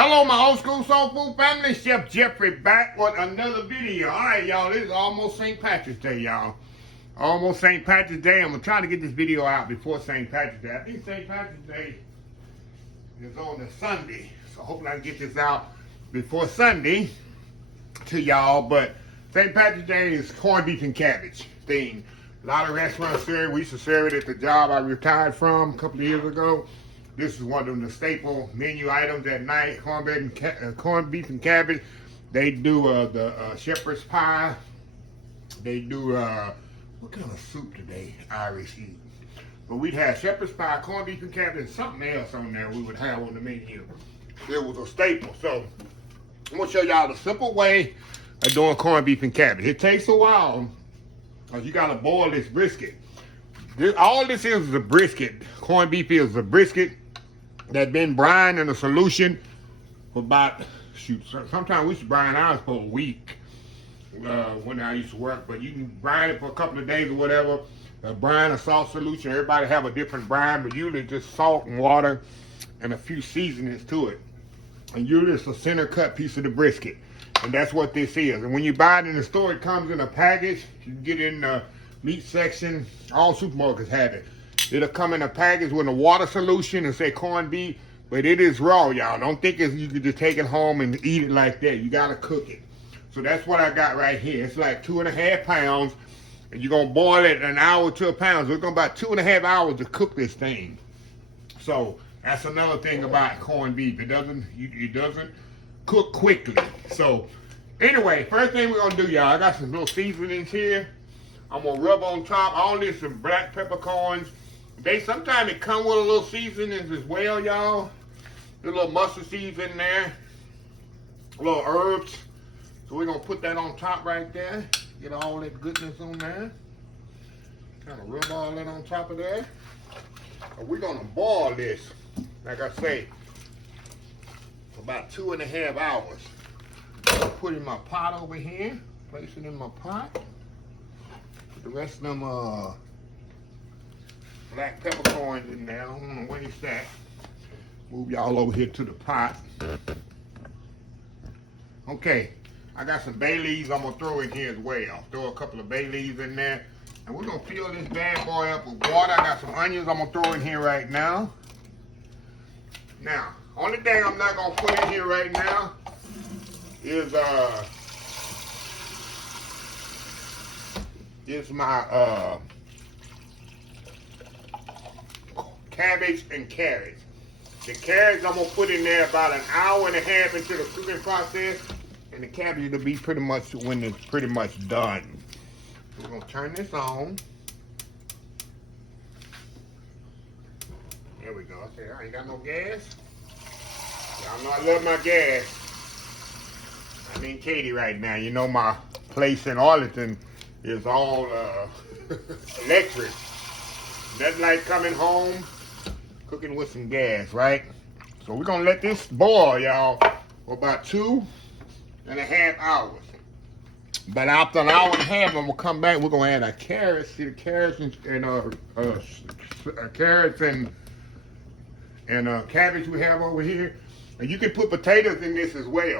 Hello, my old school soul food family. Chef Jeffrey back with another video. All right, y'all. This is almost St. Patrick's Day, y'all. Almost St. Patrick's Day. I'm going to try to get this video out before St. Patrick's Day. I think St. Patrick's Day is on a Sunday. So hopefully I can get this out before Sunday to y'all. But St. Patrick's Day is corned beef and cabbage thing. A lot of restaurants serve it. We used to serve it at the job I retired from a couple of years ago. This is one of the staple menu items at night, corned beef and cabbage. They do the shepherd's pie. They do, what kind of soup today Irish eat? But we'd have shepherd's pie, corned beef and cabbage, and something else on there we would have on the menu. It was a staple. So I'm going to show y'all the simple way of doing corned beef and cabbage. It takes a while because you got to boil this brisket. All this is a brisket. Corned beef is a brisket that been brined in a solution for about, sometimes we used to brine ours for a week when I used to work, but you can brine it for a couple of days or whatever. Brine a salt solution. Everybody have a different brine, but usually just salt and water and a few seasonings to it. And usually it's a center cut piece of the brisket. And that's what this is. And when you buy it in the store, it comes in a package. You can get it in the meat section. All supermarkets have it. It'll come in a package with a water solution and say corned beef, but it is raw, y'all. Don't think you can just take it home and eat it like that. You gotta cook it. So that's what I got right here. It's like 2.5 pounds, and you're gonna boil it an hour to a pound. So it's gonna about 2.5 hours to cook this thing. So that's another thing about corned beef. It doesn't cook quickly. So anyway, first thing we're gonna do, y'all, I got some little seasonings here. I'm gonna rub on top. All this is black peppercorns. Sometimes it come with a little seasonings as well, y'all. A little mustard seeds in there, a little herbs. So we're gonna put that on top right there. Get all that goodness on there. Kind of rub all that on top of there. And we're gonna boil this, like I say, for about 2.5 hours. I'll put in my pot over here. Place it in my pot. Put the rest of them black peppercorns in there. I don't know where it's at. Move y'all over here to the pot. Okay, I got some bay leaves I'm gonna throw in here as well. Throw a couple of bay leaves in there. And we're gonna fill this bad boy up with water. I got some onions I'm gonna throw in here right now. Now, only thing I'm not gonna put in here right now is my cabbage and carrots. The carrots I'm gonna put in there about an hour and a half into the cooking process, and the cabbage will be pretty much when it's pretty much done. So we're gonna turn this on. There we go. Okay, I ain't got no gas. Y'all know I love my gas. I'm in Katy right now. You know my place in Arlington is all electric. Nothing like coming home, cooking with some gas, right? So we're gonna let this boil, y'all, for about 2.5 hours. But after an hour and a half, I'm gonna come back. We're gonna add our carrots. See the carrots and cabbage we have over here. And you can put potatoes in this as well.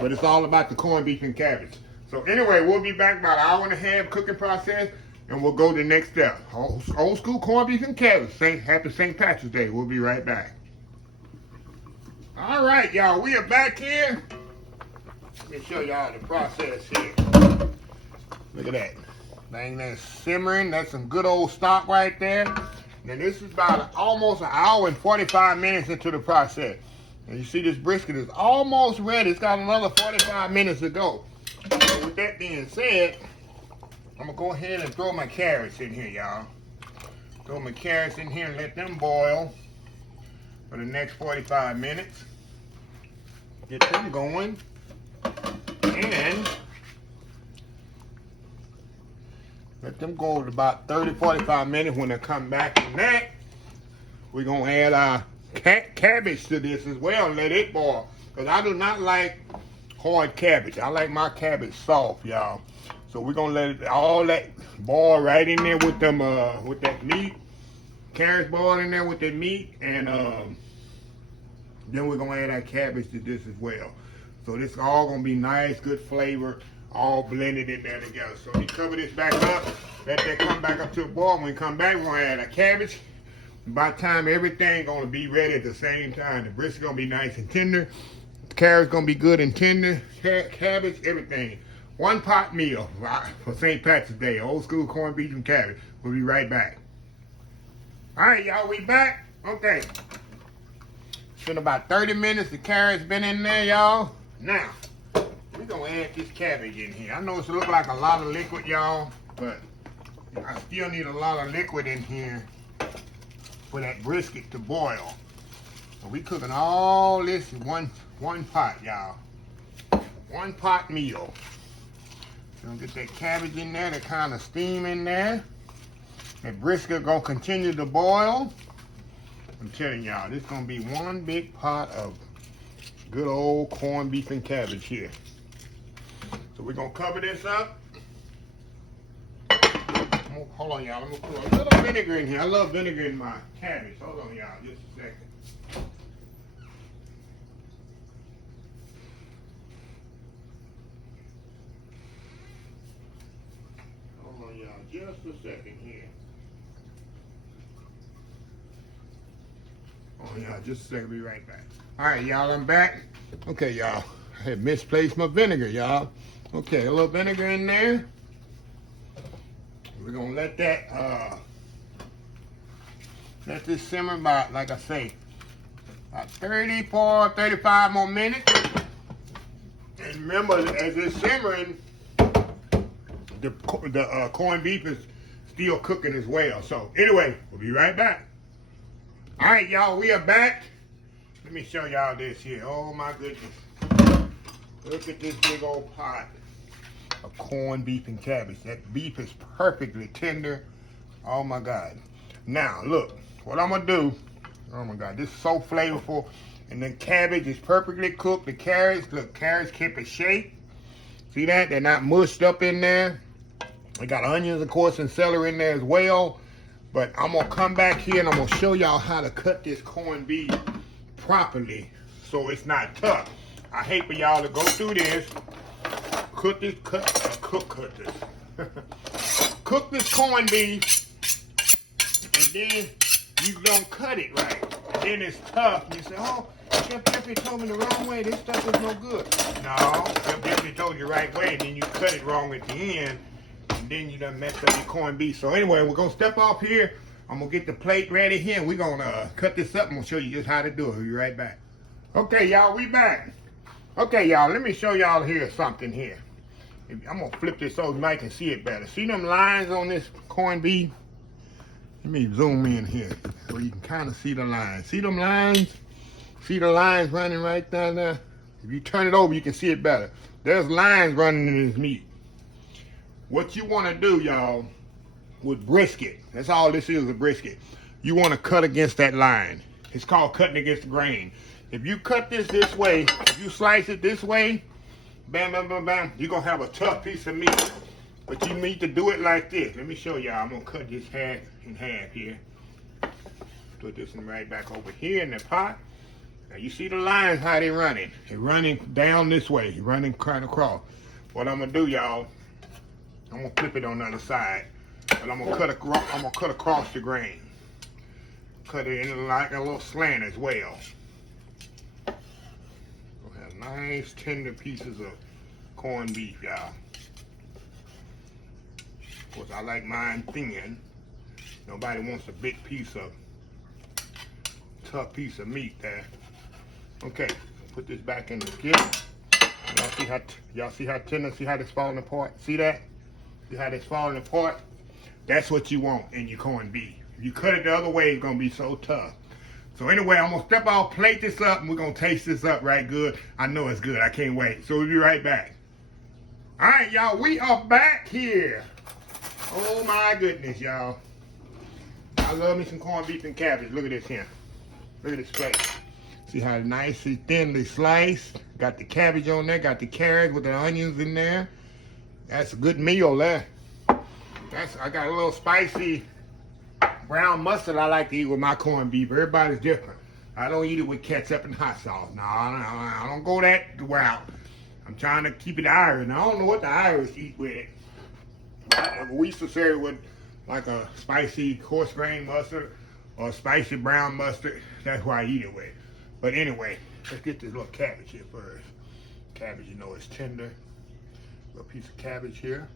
But it's all about the corned beef and cabbage. So anyway, we'll be back about an hour and a half cooking process, and we'll go to the next step. Old school corned beef and cabbage. Happy St. Patrick's Day. We'll be right back. All right, y'all. We are back here. Let me show y'all the process here. Look at that. Thing that's simmering. That's some good old stock right there. Now this is about almost an hour and 45 minutes into the process. And you see this brisket is almost ready. It's got another 45 minutes to go. So with that being said, I'm gonna go ahead and throw my carrots in here, y'all. Throw my carrots in here and let them boil for the next 45 minutes. Get them going. And let them go at about 30-45 minutes. When they come back from that, we're gonna add our cabbage to this as well and let it boil. Because I do not like hard cabbage. I like my cabbage soft, y'all. So we're gonna let all that boil right in there with them with that meat. Carrots boil in there with that meat, and Then we're gonna add our cabbage to this as well. So this all gonna be nice, good flavor, all blended in there together. So we cover this back up, let that come back up to a boil. When we come back, we're gonna add our cabbage. By the time everything gonna be ready at the same time, the brisket gonna be nice and tender, the carrot's gonna be good and tender, cabbage, everything. One pot meal for St. Patrick's Day, old school corned beef and cabbage. We'll be right back. All right, y'all, we back. Okay. It's been about 30 minutes. The carrot's been in there, y'all. Now, we're gonna add this cabbage in here. I know it's look like a lot of liquid, y'all, but I still need a lot of liquid in here for that brisket to boil. So we cooking all this in one pot, y'all. One pot meal. So get that cabbage in there, that kind of steam in there. That brisket gonna continue to boil. I'm telling y'all, this gonna be one big pot of good old corned beef and cabbage here. So we're gonna cover this up. Hold on, y'all. I'm gonna put a little vinegar in here. I love vinegar in my cabbage. Hold on, y'all, just a second. Hold on, y'all, just a second here. Oh, y'all, just a second. Be right back. All right, y'all, I'm back. Okay, y'all. I had misplaced my vinegar, y'all. Okay, a little vinegar in there. We're gonna let that let this simmer about, like I say, about 34, 35 more minutes. And remember, as it's simmering, the corned beef is still cooking as well. So anyway, we'll be right back. All right, y'all, we are back. Let me show y'all this here. Oh my goodness. Look at this big old pot of corned beef and cabbage. That beef is perfectly tender. Oh my God. Now look, what I'm gonna do, oh my God, this is so flavorful. And the cabbage is perfectly cooked. The carrots, look, carrots keep it shape. See that? They're not mushed up in there. We got onions, of course, and celery in there as well. But I'm gonna come back here and I'm gonna show y'all how to cut this corned beef properly so it's not tough. I hate for y'all to go through this, cook this corned beef, and then you don't cut it right. And then it's tough. And you say, oh, Chef Jeffrey told me the wrong way. This stuff is no good. No, Chef Jeffrey told you the right way, and then you cut it wrong at the end, and then you done messed up your corned beef. So anyway, we're gonna step off here. I'm gonna get the plate ready here, and we're gonna cut this up, and we'll show you just how to do it. We'll be right back. Okay, y'all, we back. Okay, y'all, let me show y'all here something here. I'm gonna flip this so you might can see it better. See them lines on this corned beef? Let me zoom in here so you can kind of see the lines. See them lines? See the lines running right down there? If you turn it over, you can see it better. There's lines running in this meat. What you want to do, y'all, with brisket, that's all this is, a brisket. You want to cut against that line. It's called cutting against the grain. If you cut this way, if you slice it this way, bam, bam, bam, bam, you're going to have a tough piece of meat. But you need to do it like this. Let me show y'all. I'm going to cut this half in half here. Put this one right back over here in the pot. Now you see the lines, how they running. They're running down this way. They're running kind of across. What I'm going to do, y'all, I'm going to flip it on the other side. But I'm going to cut across the grain. Cut it in like a little slant as well. We'll have nice tender pieces of corned beef, y'all. Of course, I like mine thin. Nobody wants a big piece of, tough piece of meat there. Okay, put this back in the skillet. Y'all see how tender, see how this falling apart? See that? See how this falling apart? That's what you want in your corned beef. If you cut it the other way, it's gonna be so tough. So anyway, I'm gonna step out, plate this up, and we're gonna taste this up right good. I know it's good, I can't wait. So we'll be right back. All right, y'all, we are back here. Oh my goodness, y'all. I love me some corned beef and cabbage. Look at this here. Look at this plate. See how nicely thinly sliced. Got the cabbage on there, got the carrots with the onions in there. That's a good meal there. I got a little spicy brown mustard I like to eat with my corned beef. Everybody's different. I don't eat it with ketchup and hot sauce. No, I don't go that route. I'm trying to keep it Irish. Now, I don't know what the Irish eat with it. We used to serve it with like a spicy coarse grain mustard or spicy brown mustard. That's what I eat it with. But anyway, let's get this little cabbage here first. Cabbage, you know, it's tender. Little piece of cabbage here.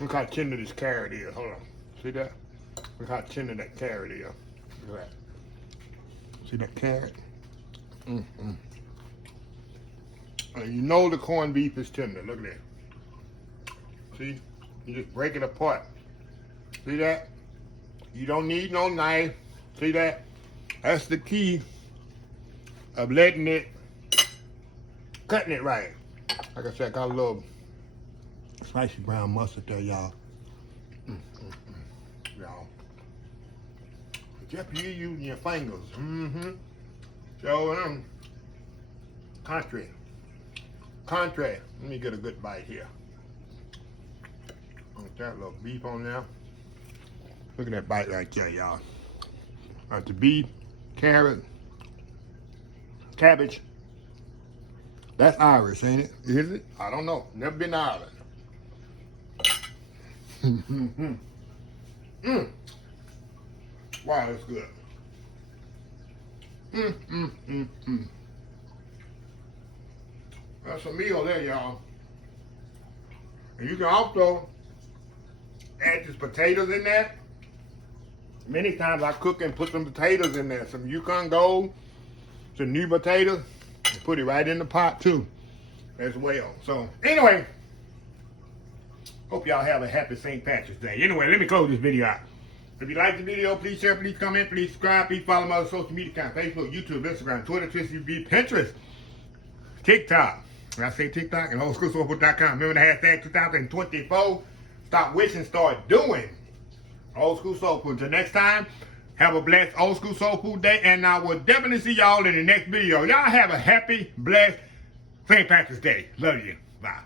Look how tender this carrot is. Hold on. See that? Look how tender that carrot is. Look at that. See that carrot? And you know the corned beef is tender. Look at that. See? You just break it apart. See that? You don't need no knife. See that? That's the key of letting it, cutting it right. Like I said, I got a little spicy brown mustard there, y'all. Y'all. Jeff, you using your fingers. So, country. Let me get a good bite here. Put that little beef on there. Look at that bite right there, y'all. Got the beef, carrot, cabbage. That's Irish, ain't it? Is it? I don't know. Never been to Ireland. Wow, that's good. That's a meal there, y'all. And you can also add just potatoes in there. Many times I cook and put some potatoes in there. Some Yukon Gold, some new potatoes. And put it right in the pot too, as well. So anyway, hope y'all have a happy St. Patrick's Day. Anyway, let me close this video out. If you like the video, please share, please comment, please subscribe, please follow my other social media accounts: Facebook, YouTube, Instagram, Twitter, Tbsp, Pinterest, TikTok. When I say TikTok, and oldschoolsoulfood.com. Remember the hashtag 2024. Stop wishing, start doing. Old School Soul Food. Until next time, have a blessed Old School Soul Food Day, and I will definitely see y'all in the next video. Y'all have a happy, blessed St. Patrick's Day. Love you. Bye.